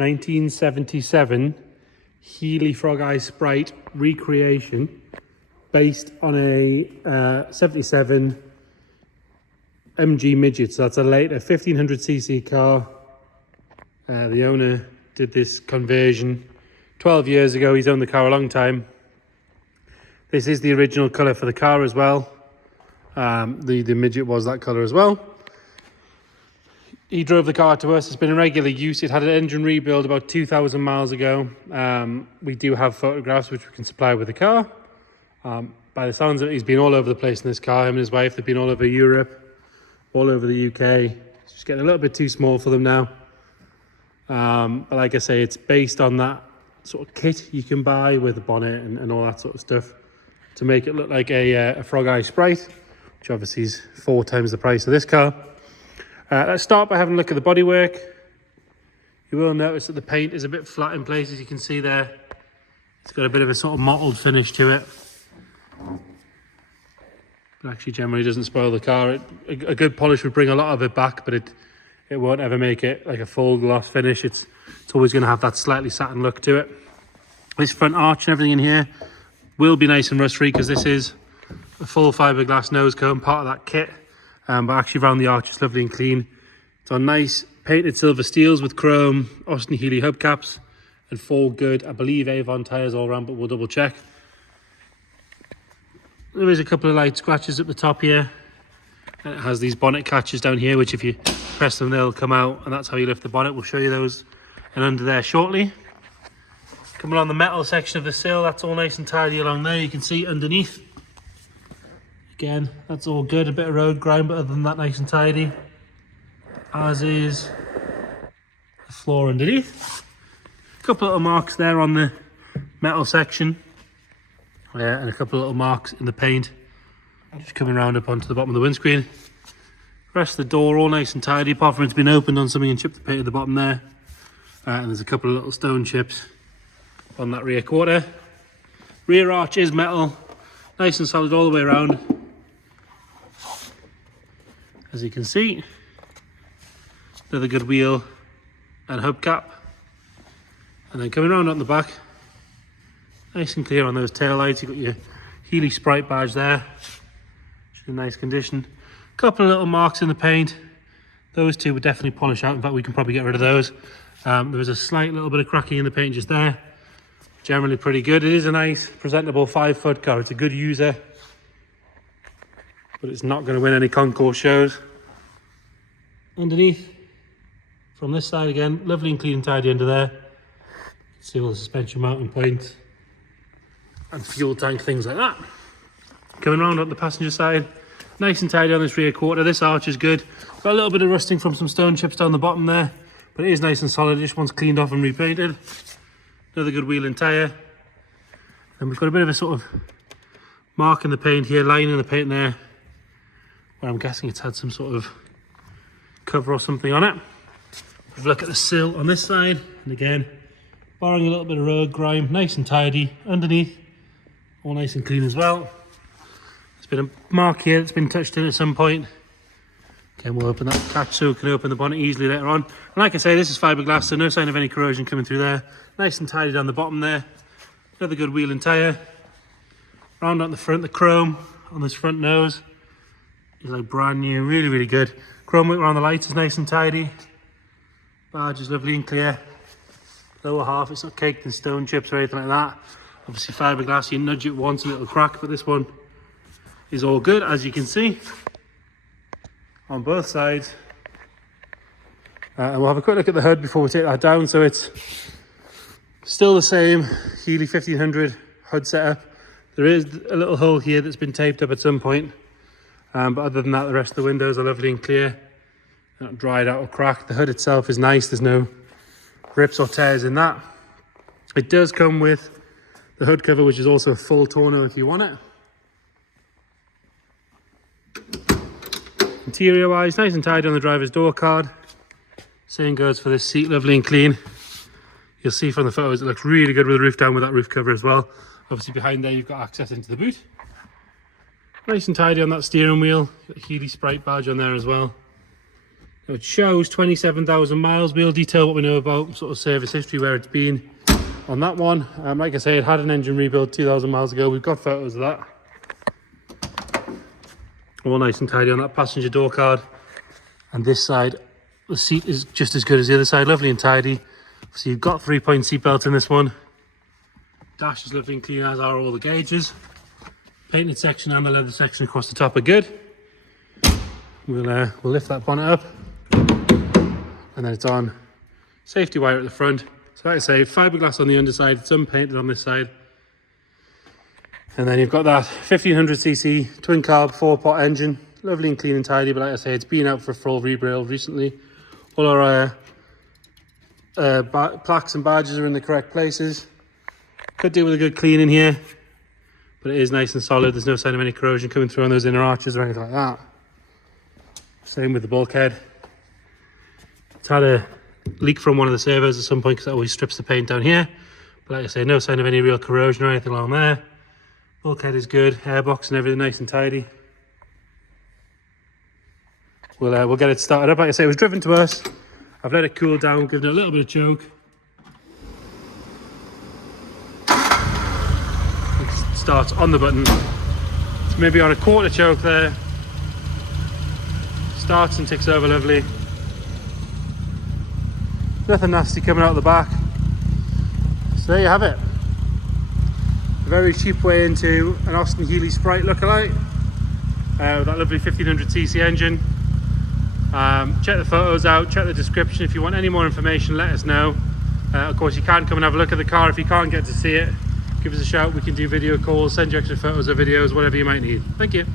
1977 Healy Frog Eye Sprite recreation based on a 77 MG Midget. So that's a later 1500cc car. The owner did this conversion 12 years ago. He's owned the car a long time. This is the original colour for the car as well. The Midget was that colour as well. He drove the car to us. It's been in regular use. It had an engine rebuild about 2,000 miles ago. We do have photographs which we can supply with the car. By the sounds of it, he's been all over the place in this car. Him and his wife, they've been all over Europe, all over the UK. It's just getting a little bit too small for them now. But like I say, it's based on that sort of kit you can buy with the bonnet and all that sort of stuff to make it look like a Frog Eye Sprite, which obviously is 4 times the price of this car. Let's start by having a look at the bodywork. You will notice that the paint is a bit flat in places. You can see there it's got a bit of a sort of mottled finish to it, but actually generally doesn't spoil the car. A good polish would bring a lot of it back, but it won't ever make it like a full gloss finish. It's always going to have that slightly satin look to it. This front arch and everything in here will be nice and rust free because this is a full fiberglass nose cone, part of that kit. But actually around the arch it's lovely and clean. It's on nice painted silver steels with chrome Austin Healy hubcaps and 4 good, I believe, Avon tyres all around, but we'll double check. There is a couple of light scratches at the top here. And it has these bonnet catches down here, which if you press them, they'll come out, and that's how you lift the bonnet. We'll show you those and under there shortly. Coming on the metal section of the sill, that's all nice and tidy along there. You can see underneath. Again, that's all good. A bit of road grime, but other than that, nice and tidy. As is the floor underneath. A couple of little marks there on the metal section. And a couple of little marks in the paint. Just coming round up onto the bottom of the windscreen. Rest of the door all nice and tidy, apart from it's been opened on something and chipped the paint at the bottom there. And there's a couple of little stone chips on that rear quarter. Rear arch is metal, nice and solid all the way around. As you can see, another good wheel and hubcap. And then coming around on the back, nice and clear on those tail lights. You've got your Healy Sprite badge there, which is in nice condition. Couple of little marks in the paint. Those two would definitely polish out. In fact, we can probably get rid of those. There was a slight little bit of cracking in the paint just there. Generally pretty good. It is a nice, presentable 5-foot car. It's a good user, but it's not going to win any concours shows. Underneath, from this side again, lovely and clean and tidy under there. See all the suspension mounting points and fuel tank, things like that. Coming around on the passenger side, nice and tidy on this rear quarter. This arch is good. Got a little bit of rusting from some stone chips down the bottom there, but it is nice and solid. This one's cleaned off and repainted. Another good wheel and tyre. And we've got a bit of a sort of mark in the paint here, line in the paint there, where I'm guessing it's had some sort of cover or something on it. Have a look at the sill on this side, and again, barring a little bit of road grime, nice and tidy. Underneath, all nice and clean as well. There's been a mark here that's been touched in at some point. Again, we'll open that catch so we can open the bonnet easily later on. And like I say, this is fiberglass, so no sign of any corrosion coming through there. Nice and tidy down the bottom there. Another good wheel and tyre. Round on the front, the chrome on this front nose is like brand new, really, really good. Chrome work around the lights is nice and tidy. Badge is lovely and clear. Lower half, it's not caked in stone chips or anything like that. Obviously fiberglass, you nudge it once and it'll crack, but this one is all good, as you can see, on both sides. And we'll have a quick look at the hood before we take that down. So it's still the same Healy 1500 hood setup. There is a little hole here that's been taped up at some point. But other than that, the rest of the windows are lovely and clear. They're not dried out or cracked. The hood itself is nice. There's no rips or tears in that. It does come with the hood cover, which is also a full tonneau if you want it. Interior wise, nice and tidy on the driver's door card. Same goes for this seat, lovely and clean. You'll see from the photos it looks really good with the roof down with that roof cover as well. Obviously behind there you've got access into the boot. Nice and tidy on that steering wheel. Got a Healy Sprite badge on there as well. So it shows 27,000 miles. We'll detail what we know about sort of service history, where it's been on that one. Like I say, it had an engine rebuild 2,000 miles ago. We've got photos of that. All nice and tidy on that passenger door card. And this side, the seat is just as good as the other side, lovely and tidy. So you've got 3-point seat belts in this one. Dash is lovely and clean, as are all the gauges. Painted section and the leather section across the top are good. We'll lift that bonnet up, and then it's on. Safety wire at the front. So like I say, fiberglass on the underside, it's unpainted on this side. And then you've got that 1500cc twin carb 4-pot engine, lovely and clean and tidy, but like I say, it's been out for a full rebuild recently. All our plaques and badges are in the correct places. Could do with a good clean in here, but it is nice and solid. There's no sign of any corrosion coming through on those inner arches or anything like that. Same with the bulkhead. It's had a leak from one of the servos at some point because it always strips the paint down here. But like I say, no sign of any real corrosion or anything along there. Bulkhead is good, airbox and everything nice and tidy. We'll get it started up. Like I say, it was driven to us. I've let it cool down, given it a little bit of choke. It starts on the button. It's maybe on a quarter choke there. Starts and ticks over lovely. Nothing nasty coming out of the back. So there you have it. A very cheap way into an Austin Healey Sprite lookalike. With that lovely 1500cc engine. Check the photos out, check the description. If you want any more information, let us know. Of course, you can come and have a look at the car. If you can't get to see it, give us a shout. We can do video calls, send you extra photos or videos, whatever you might need. Thank you.